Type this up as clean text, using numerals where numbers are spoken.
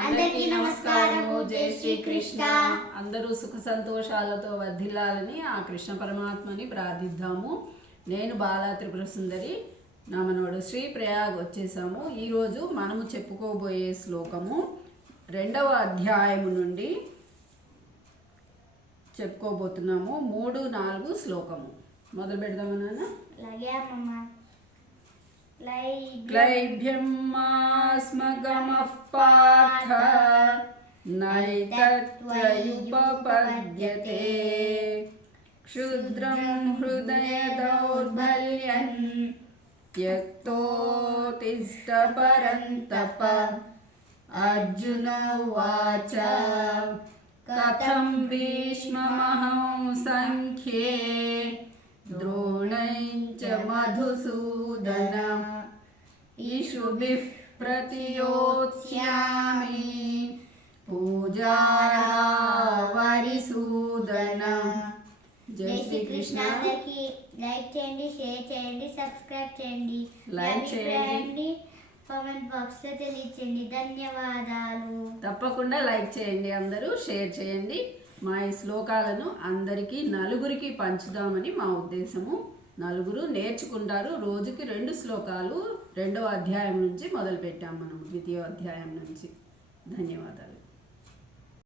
అందరికీ నమస్కారము. జై శ్రీకృష్ణ. అందరూ సుఖ సంతోషాలతో వర్ధిల్లాలని ఆ కృష్ణ పరమాత్మని ప్రార్థిద్దాము. నేను బాలా త్రిపుర సుందరి, నా మనవడు శ్రీ ప్రయాగ్ వచ్చేసాము. ఈరోజు మనము చెప్పుకోబోయే శ్లోకము 2వ అధ్యాయము నుండి చెప్పుకోబోతున్నాము. 3, 4 శ్లోకము మొదలు పెడదాము నాన్న. क्लैभ्यमास्मगमः पार्थ नैतत्त्वयुपपद्यते क्षुद्रं हृदय दौर्बल्यं त्यक्तोत्तिष्ठ परन्तप. अर्जुन उवाच कथं भीष्ममहं संख्ये द्रोणं च मधुसूदन इषुभिः प्रतियोत्स्यामि पूजार्हा वरिसूदन. జై శ్రీకృష్ణ. అందరికీ లైక్ చేయండి, షేర్ చేయండి, సబ్స్క్రైబ్ చేయండి, లైక్ చేయండి, కామెంట్ బాక్స్ లో తెలియచేయండి. ధన్యవాదాలు. తప్పకుండా లైక్ చేయండి, అందరూ షేర్ చేయండి. మా ఈ శ్లోకాలను అందరికీ నలుగురికి పంచుదామని మా ఉద్దేశము. నలుగురు నేర్చుకుంటారు. రోజుకి 2 శ్లోకాలు 2వ అధ్యాయం నుంచి మొదలు పెట్టాం మనం, 2వ అధ్యాయం నుంచి. ధన్యవాదాలు.